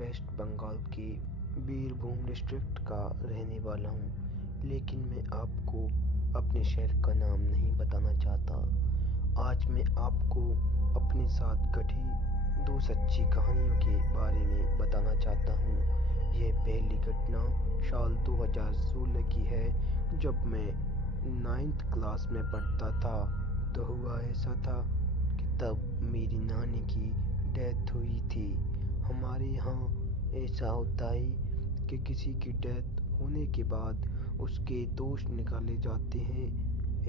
Waste Bengal के Birbhum district का रहने वाला हूँ, लेकिन मैं आपको अपने शहर का नाम नहीं बताना चाहता। आज मैं आपको अपने साथ घटी 2 सच्ची कहानियों के बारे में बताना चाहता हूँ। यह पहली घटना साल 2016 की है, जब मैं 9th क्लास में पढ़ता था। तो हुआ ऐसा था कि तब मेरी नानी की डेथ हुई थी। हमारे यहाँ ऐसा होता है कि किसी की डेथ होने के बाद उसके दोष निकाले जाते हैं।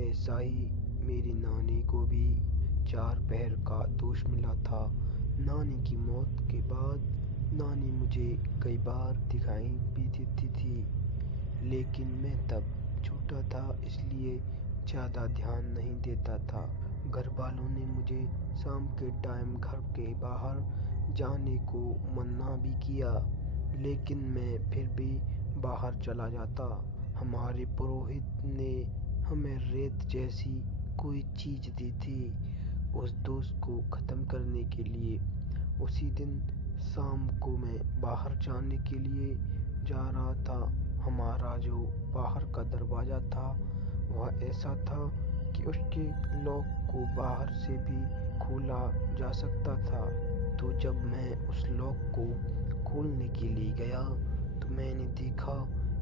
ऐसा ही मेरी नानी को भी 4 पैर का दोष मिला था। नानी की मौत के बाद नानी मुझे कई बार दिखाई भी देती थी, लेकिन मैं तब छोटा था, इसलिए ज़्यादा ध्यान नहीं देता था। घर वालों ने मुझे शाम के टाइम घर के बाहर जाने को मना भी किया, लेकिन मैं फिर भी बाहर चला जाता। हमारे पुरोहित ने हमें रेत जैसी कोई चीज़ दी थी उस दोष को ख़त्म करने के लिए। उसी दिन शाम को मैं बाहर जाने के लिए जा रहा था। हमारा जो बाहर का दरवाज़ा था वह ऐसा था कि उसके लॉक को बाहर से भी खोला जा सकता था। तो जब मैं उस लॉक को खोलने के लिए गया तो मैंने देखा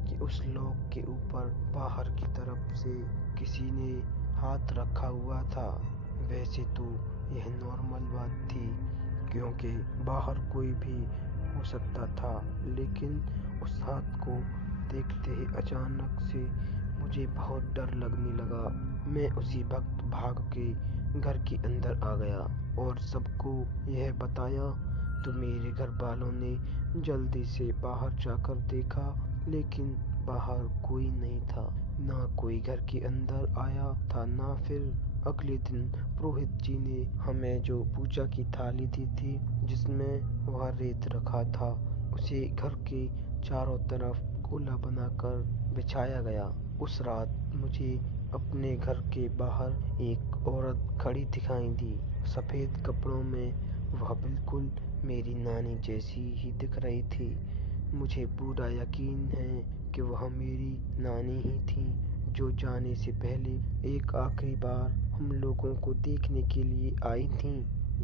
कि उस लॉक के ऊपर बाहर की तरफ से किसी ने हाथ रखा हुआ था। वैसे तो यह नॉर्मल बात थी, क्योंकि बाहर कोई भी हो सकता था, लेकिन उस हाथ को देखते ही अचानक से मुझे बहुत डर लगने लगा। मैं उसी वक्त भाग के घर के अंदर आ गया और सबको यह बताया। तो मेरे घर वालों ने जल्दी से बाहर जाकर देखा, लेकिन बाहर कोई नहीं था। ना कोई घर के अंदर आया था, ना फिर अगले दिन पुरोहित जी ने हमें जो पूजा की थाली दी थी जिसमें वह रेत रखा था, उसे घर के चारों तरफ गोला बनाकर बिछाया गया। उस रात मुझे अपने घर के बाहर एक औरत खड़ी दिखाई दी। सफ़ेद कपड़ों में वह बिल्कुल मेरी नानी जैसी ही दिख रही थी। मुझे पूरा यकीन है कि वह मेरी नानी ही थी, जो जाने से पहले एक आखिरी बार हम लोगों को देखने के लिए आई थी।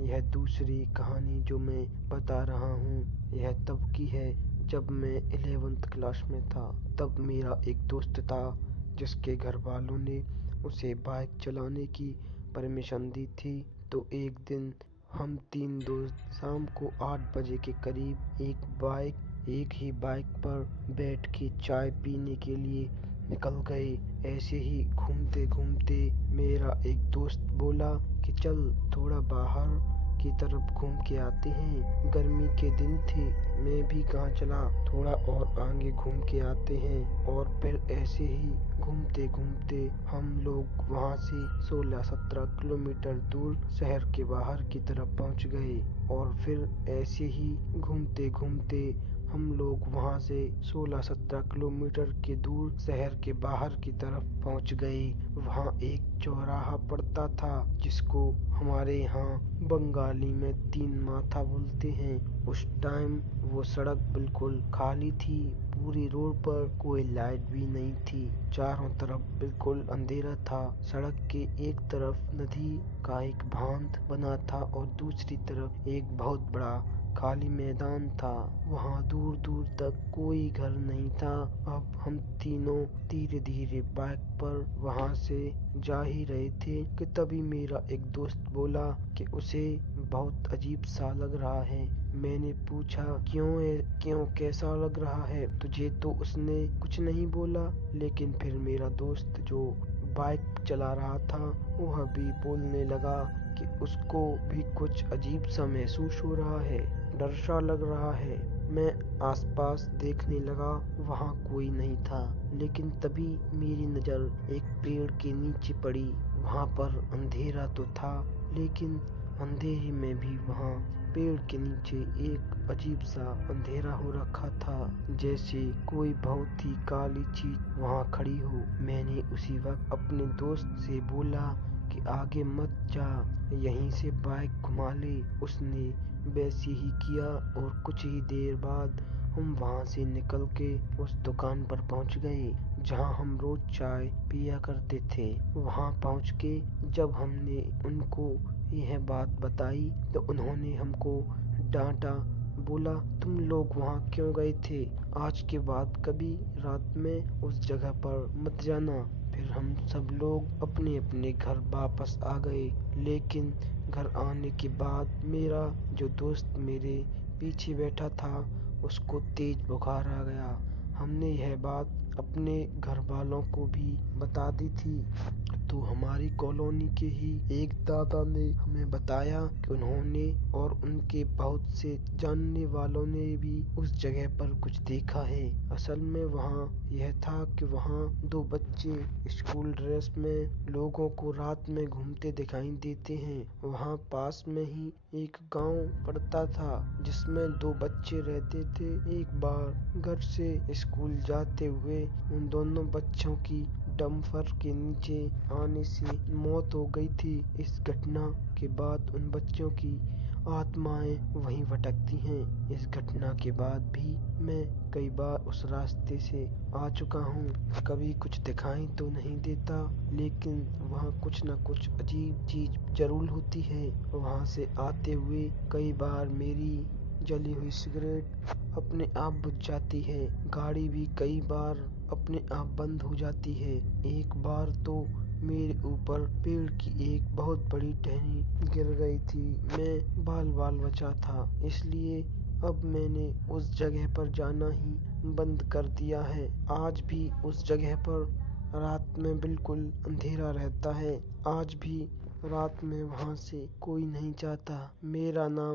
यह दूसरी कहानी जो मैं बता रहा हूँ, यह तब की है जब मैं 11th क्लास में था। तब मेरा एक दोस्त था जिसके घर वालों ने उसे बाइक चलाने की परमिशन दी थी। तो एक दिन हम 3 दोस्त शाम को 8 बजे के करीब एक ही बाइक पर बैठ के चाय पीने के लिए निकल गए। ऐसे ही घूमते घूमते मेरा एक दोस्त बोला कि चल थोड़ा बाहर की तरफ घूम के आते हैं। गर्मी के दिन थे, मैं भी कहाँ चला, थोड़ा और आगे घूम के आते हैं। और फिर ऐसे ही घूमते घूमते हम लोग वहाँ से 16-17 किलोमीटर दूर शहर के बाहर की तरफ पहुँच गए। और फिर ऐसे ही घूमते घूमते हम लोग वहाँ से 16-17 किलोमीटर के दूर शहर के बाहर की तरफ पहुँच गए। वहाँ एक चौराहा पड़ता था जिसको हमारे यहाँ बंगाली में 3 माथा बोलते हैं। उस टाइम वो सड़क बिल्कुल खाली थी, पूरी रोड पर कोई लाइट भी नहीं थी, चारों तरफ बिल्कुल अंधेरा था। सड़क के एक तरफ नदी का एक बांध बना था और दूसरी तरफ एक बहुत बड़ा खाली मैदान था। वहाँ दूर दूर तक कोई घर नहीं था। अब हम तीनों धीरे धीरे बाइक पर वहाँ से जा ही रहे थे कि तभी मेरा एक दोस्त बोला कि उसे बहुत अजीब सा लग रहा है। मैंने पूछा क्यों कैसा लग रहा है तुझे? तो उसने कुछ नहीं बोला, लेकिन फिर मेरा दोस्त जो बाइक चला रहा था वह भी बोलने लगा कि उसको भी कुछ अजीब सा महसूस हो रहा है, डर सा लग रहा है। मैं आसपास देखने लगा, वहाँ कोई नहीं था, लेकिन तभी मेरी नज़र एक पेड़ के नीचे पड़ी। वहाँ पर अंधेरा तो था, लेकिन अंधेरे में भी वहाँ पेड़ के नीचे एक अजीब सा अंधेरा हो रखा था, जैसे कोई बहुत ही काली चीज वहाँ खड़ी हो। मैंने उसी वक्त अपने दोस्त से बोला कि आगे मत जा, यहीं से बाइक घुमा ले। उसने वैसे ही किया और कुछ ही देर बाद हम वहाँ से निकल के उस दुकान पर पहुँच गए जहाँ हम रोज चाय पिया करते थे। वहाँ पहुँच के जब हमने उनको यह बात बताई तो उन्होंने हमको डांटा। बोला, तुम लोग वहाँ क्यों गए थे? आज के बाद कभी रात में उस जगह पर मत जाना। फिर हम सब लोग अपने अपने घर वापस आ गए। लेकिन घर आने के बाद मेरा जो दोस्त मेरे पीछे बैठा था उसको तेज बुखार आ गया। हमने यह बात अपने घर वालों को भी बता दी थी। तो हमारी कॉलोनी के ही एक दादा ने हमें बताया कि उन्होंने और उनके बहुत से जानने वालों ने भी उस जगह पर कुछ देखा है। असल में वहाँ यह था कि वहाँ दो बच्चे स्कूल ड्रेस में लोगों को रात में घूमते दिखाई देते हैं। वहाँ पास में ही एक गांव पड़ता था जिसमें दो बच्चे रहते थे। एक बार घर से स्कूल जाते हुए उन दोनों बच्चों की डंपर के नीचे आने से मौत हो गई थी। इस घटना के बाद उन बच्चों की आत्माएं वहीं भटकती हैं। इस घटना के बाद भी मैं कई बार उस रास्ते से आ चुका हूँ। कभी कुछ दिखाई तो नहीं देता लेकिन वहाँ कुछ न कुछ अजीब चीज जरूर होती है। वहाँ से आते हुए कई बार मेरी जली हुई सिगरेट अपने आप बुझ जाती है। गाड़ी भी कई बार अपने आप बंद हो जाती है। एक बार तो मेरे ऊपर पेड़ की एक बहुत बड़ी टहनी गिर गई थी। मैं बाल बाल बचा था, इसलिए अब मैंने उस जगह पर जाना ही बंद कर दिया है। आज भी उस जगह पर रात में बिल्कुल अंधेरा रहता है। आज भी रात में वहाँ से कोई नहीं जाता। मेरा नाम